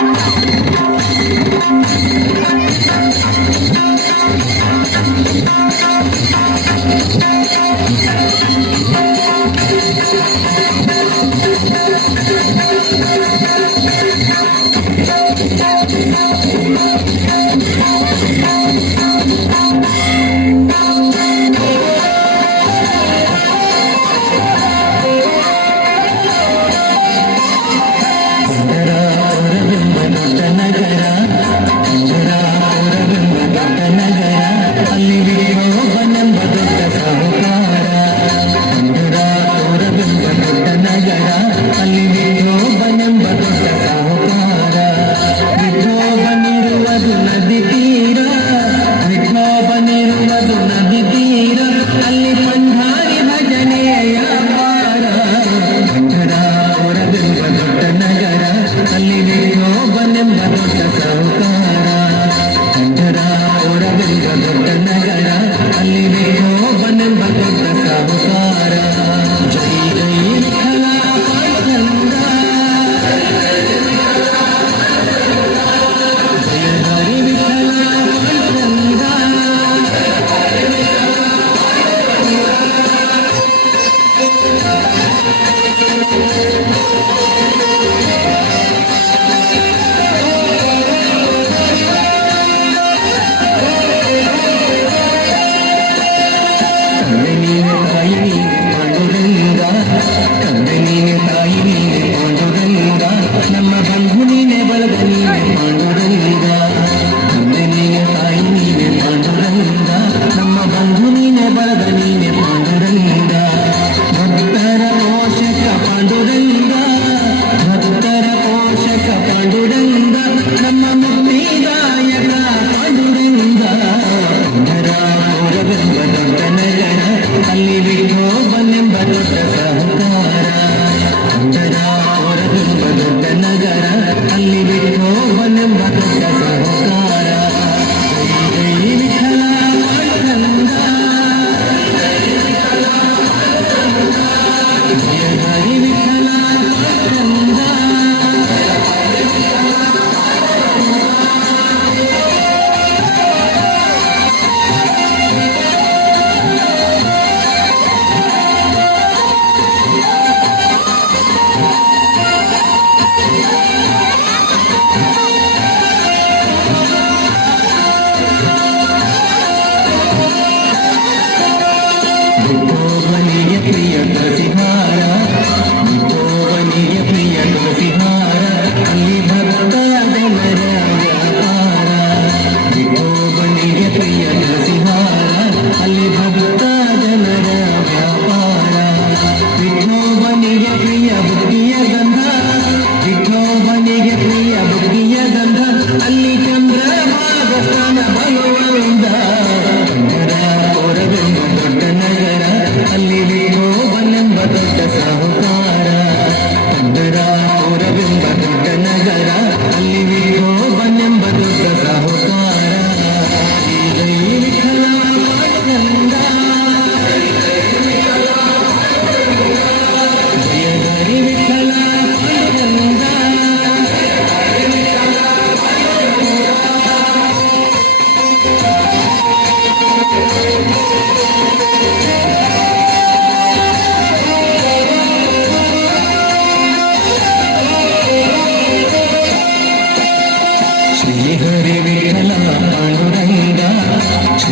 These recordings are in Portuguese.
Música Leave it Terima.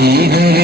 Amen.